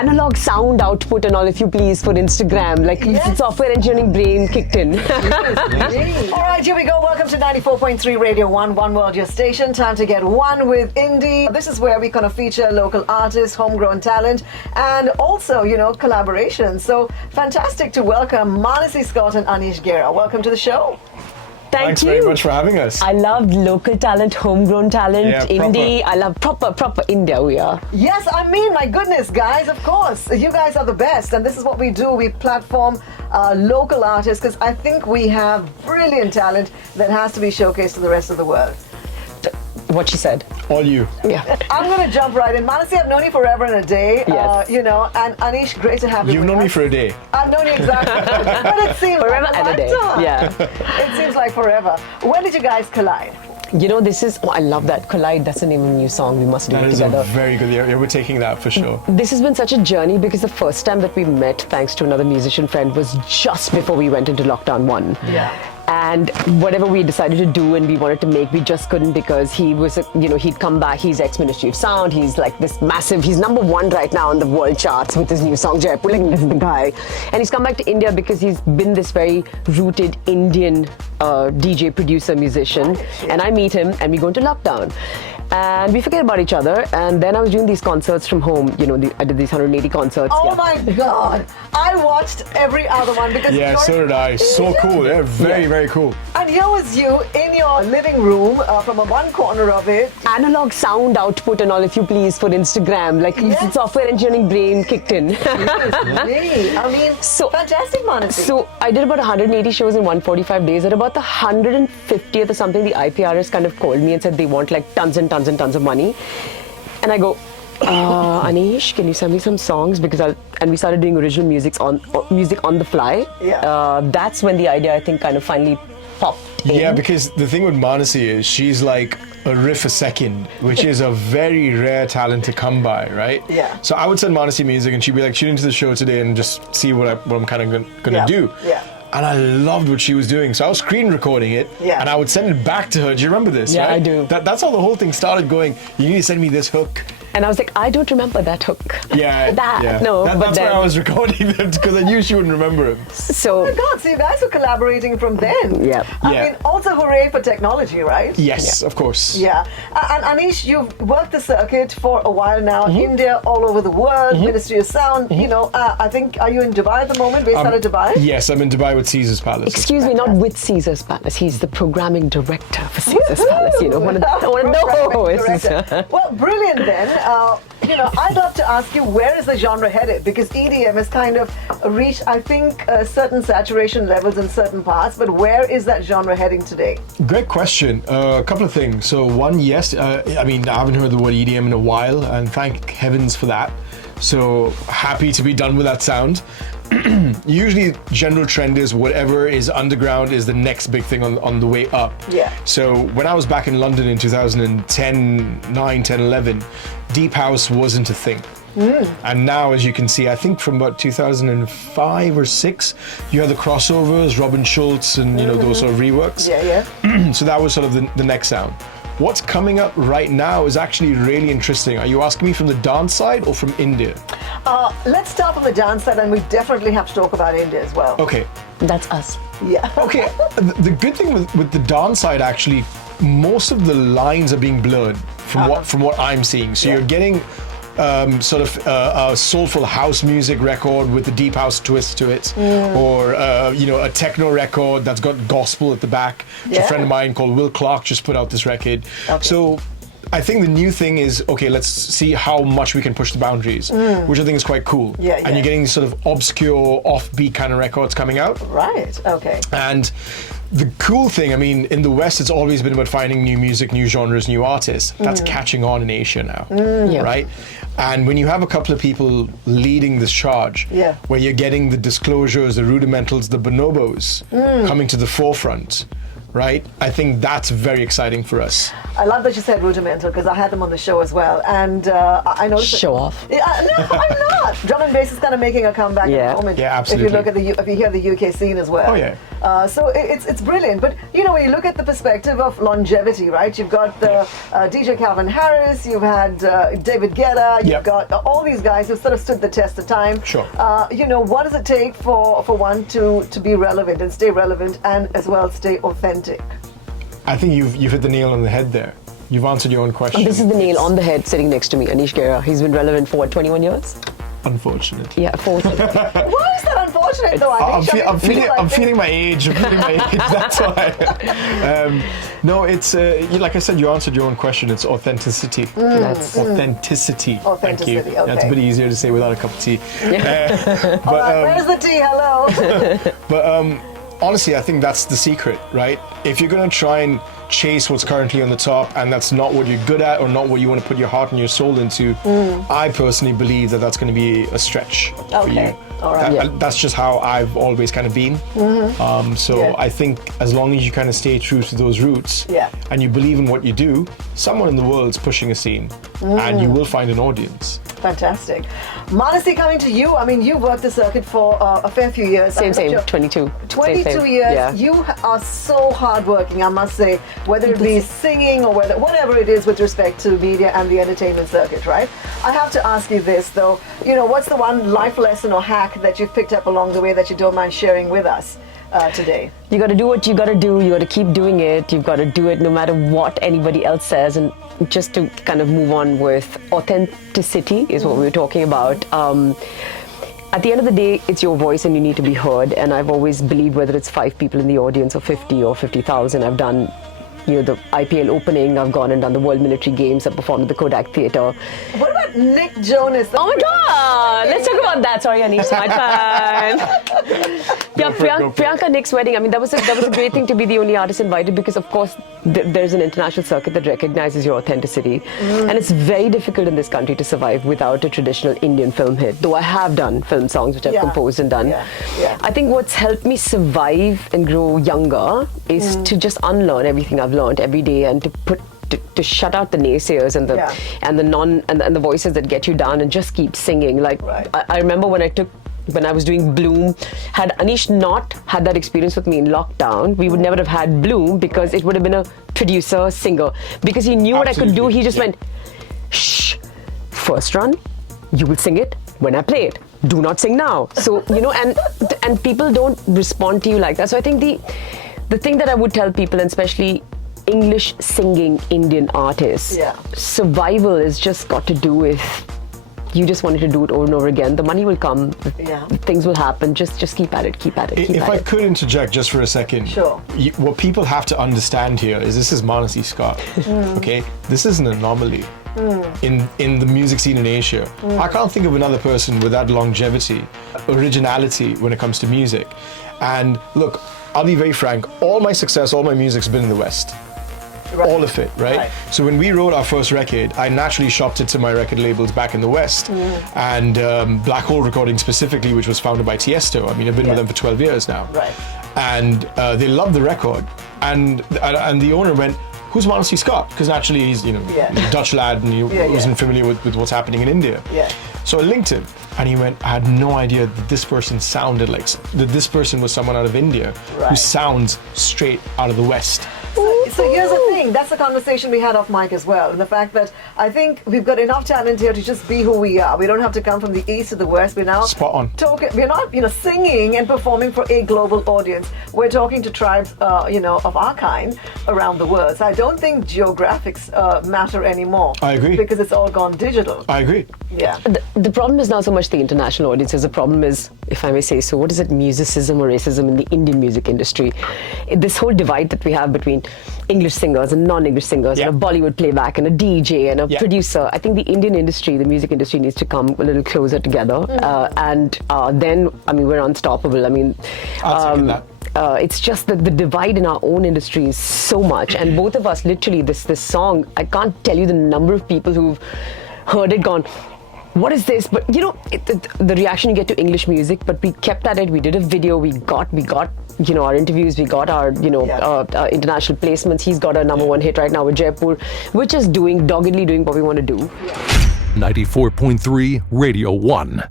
analog sound output and all, if you please, for Instagram. Like software engineering brain kicked in. All right, here we go. Welcome to 94.3 Radio 1, One World, your station. Time to get one with indie. This is where we kind of feature local artists, homegrown talent, and also, collaborations. So fantastic to welcome Manasi Scott and Aneesh Gera. Welcome to the show. Thanks very much for having us. I love local talent, homegrown talent, indie. I love proper India we are. Yes, I mean, my goodness, guys, of course. You guys are the best. And this is what we do. We platform local artists because I think we have brilliant talent that has to be showcased to the rest of the world. What she said. All you. Yeah. I'm going to jump right in. Manasi, I've known you forever and a day. Yes. And Aneesh, great to have you. You've known me for a day. I've known you exactly. But it seems Forever like and a day. lifetime. Yeah. It seems like forever. When did you guys collide? This is, I love that. Collide, that's the name of a new song. We must do it together. That is a very good, yeah, we're taking that for sure. This has been such a journey because the first time that we met, thanks to another musician friend, was just before we went into lockdown 1. Yeah. And whatever we decided to do and we wanted to make, we just couldn't because he was, he'd come back. He's ex-Ministry of Sound. He's like this massive, he's #1 right now on the world charts with his new song, Jaipur. Like, this is the guy. And he's come back to India because he's been this very rooted Indian DJ, producer, musician. And I meet him and we go into lockdown. And we forget about each other. And then I was doing these concerts from home. I did these 180 concerts. Oh my God. I watched every other one because so did I. So cool. Yeah, very cool. And here was you in your living room from one corner of it. Analog sound output and all, if you please, for Instagram. Like software engineering brain kicked in. I mean, fantastic, Manasi. So I did about 180 shows in 145 days. At about the 150th or something, the IPRs kind of called me and said they want like tons and tons of money. And I go, Aneesh, can you send me some songs? And we started doing original music on the fly. Yeah. That's when the idea, I think, kind of finally popped in. Yeah, because the thing with Manasi is she's like a riff a second, which is a very rare talent to come by, right? Yeah. So I would send Manasi music and she'd be like, tune into the show today and just see what I'm kind of gonna do. Yeah. And I loved what she was doing. So I was screen recording it and I would send it back to her. Do you remember this? Yeah, right? I do. That's how the whole thing started going, you need to send me this hook. And I was like, I don't remember that hook. Yeah. That's why I was recording that because I knew she wouldn't remember it. So, oh my God, so you guys were collaborating from then. Yeah. I mean, also hooray for technology, right? Yes, of course. Yeah. And Aneesh, you've worked the circuit for a while now. India, all over the world, Ministry of Sound. I think, are you in Dubai at the moment? Based out of Dubai? Yes, I'm in Dubai with Caesar's Palace. Excuse me, not with Caesar's Palace. He's the programming director for Caesar's Palace. One of the Well, brilliant then. I'd love to ask you, where is the genre headed? Because EDM has kind of reached, I think, certain saturation levels in certain parts, but where is that genre heading today? Great question. A couple of things. So one, yes, I haven't heard the word EDM in a while, and thank heavens for that. So happy to be done with that sound. Usually general trend is whatever is underground is the next big thing on the way up. Yeah. So when I was back in London in 2010, 9, 10, 11, deep house wasn't a thing. And now, as you can see, I think from about 2005 or 6, you had the crossovers, Robin Schulz and those sort of reworks. Yeah. So that was sort of the next sound. What's coming up right now is actually really interesting. Are you asking me from the dance side or from India? Let's start from the dance side, and we definitely have to talk about India as well. Okay. That's us. Yeah. Okay. The good thing with the dance side, actually, most of the lines are being blurred from what I'm seeing. So you're getting sort of a soulful house music record with the deep house twist to it, or a techno record that's got gospel at the back. A friend of mine called Will Clark just put out this record. Okay. So I think the new thing is, okay, let's see how much we can push the boundaries, which I think is quite cool. Yeah. And you're getting sort of obscure, offbeat kind of records coming out. Right. Okay. And the cool thing, in the West, it's always been about finding new music, new genres, new artists. That's catching on in Asia now, right? And when you have a couple of people leading this charge, where you're getting the Disclosures, the Rudimentals, the Bonobos coming to the forefront, right? I think that's very exciting for us. I love that you said rudimental because I had them on the show as well, and I know. Show off. No, I'm not. But drum and bass is kind of making a comeback at the moment. Yeah, absolutely. If you look at if you hear the UK scene as well. Oh yeah. So it's brilliant. But you know, when you look at the perspective of longevity, right? You've got DJ Calvin Harris, you've had David Guetta, you've got all these guys who sort of stood the test of time. Sure. You know, what does it take for one to be relevant and stay relevant and as well stay authentic? I think you've hit the nail on the head there. You've answered your own question. This is the nail on the head sitting next to me, Aneesh Gera. He's been relevant for what, 21 years? Unfortunately. Yeah, 40. Why is that unfortunate though? I'm feeling my age. I'm feeling my age. That's why. No, it's like I said. You answered your own question. It's authenticity. Authenticity. Thank you. Okay. That's a bit easier to say without a cup of tea. But, where's the tea? Hello. But honestly, I think that's the secret, right? If you're going to try and chase what's currently on the top and that's not what you're good at or not what you want to put your heart and your soul into, I personally believe that that's going to be a stretch for you. All right. That's just how I've always kind of been. I think as long as you kind of stay true to those roots and you believe in what you do, someone in the world's pushing a scene and you will find an audience. Fantastic. Manasi, coming to you. I mean, you've worked the circuit for a fair few years. Same, 22. 22 same. years. Yeah. You are so hardworking, I must say, whether it be singing or whatever it is with respect to media and the entertainment circuit, right? I have to ask you this, though. You know, what's the one life lesson or hack that you've picked up along the way that you don't mind sharing with us today? You got to do what you got to do. You got to keep doing it. You've got to do it no matter what anybody else says. And just to kind of move on with authenticity is what we were talking about. At the end of the day, it's your voice and you need to be heard. And I've always believed whether it's 5 people in the audience or 50 or 50,000, I've done the IPL opening, I've gone and done the World Military Games, I've performed at the Kodak Theatre. What about Nick Jonas? Oh my God! Let's talk about that. Sorry, Anish, my turn. Yeah, Priyanka, Nick's wedding. I mean, that was a great thing to be the only artist invited because, of course, there's an international circuit that recognizes your authenticity, and it's very difficult in this country to survive without a traditional Indian film hit. Though I have done film songs which I've composed and done. I think what's helped me survive and grow younger is to just unlearn everything I've learned every day and to shut out the naysayers and the voices that get you down and just keep singing. Like I remember when I was doing Bloom, had Aneesh not had that experience with me in lockdown, we would never have had Bloom because it would have been a producer, singer. Because he knew what I could do, he just went, shh, first run, you will sing it when I play it. Do not sing now. So, you know, and people don't respond to you like that. So I think the thing that I would tell people, and especially English singing Indian artists, survival has just got to do with you just wanted to do it over and over again. The money will come, things will happen, just keep at it, keep at it. If I could interject just for a second. Sure. What people have to understand here is this is Manasi Scott, okay? This is an anomaly in the music scene in Asia. I can't think of another person with that longevity, originality when it comes to music. And look, I'll be very frank, all my success, all my music's been in the West. All of it, right? So when we wrote our first record, I naturally shopped it to my record labels back in the West. And Black Hole Recording specifically, which was founded by Tiesto. I mean, I've been with them for 12 years now. And they loved the record. And the owner went, who's Manasi Scott? Because naturally he's, a Dutch lad and he wasn't familiar with what's happening in India. So I linked him. And he went, I had no idea that this person sounded like, that this person was someone out of India who sounds straight out of the West. So here's the thing, that's the conversation we had off mic as well, and the fact that I think we've got enough talent here to just be who we are. We don't have to come from the east to the west. We're now spot on. We're not, singing and performing for a global audience. We're talking to tribes, of our kind around the world. So I don't think geographics matter anymore. I agree. Because it's all gone digital. I agree. Yeah. The problem is not so much the international audiences. The problem is, if I may say so, what is it, musicism or racism in the Indian music industry? This whole divide that we have between English singers and non-English singers and a Bollywood playback and a DJ and a producer. I think the Indian industry, the music industry needs to come a little closer together. And then, we're unstoppable. It's just that the divide in our own industry is so much. And both of us, literally, this song, I can't tell you the number of people who've heard it gone, what is this? But the reaction you get to English music, but we kept at it. We did a video. We got our interviews. We got our international placements. He's got a #1 hit right now with Jaipur, which is doggedly doing what we want to do. 94.3 Radio 1.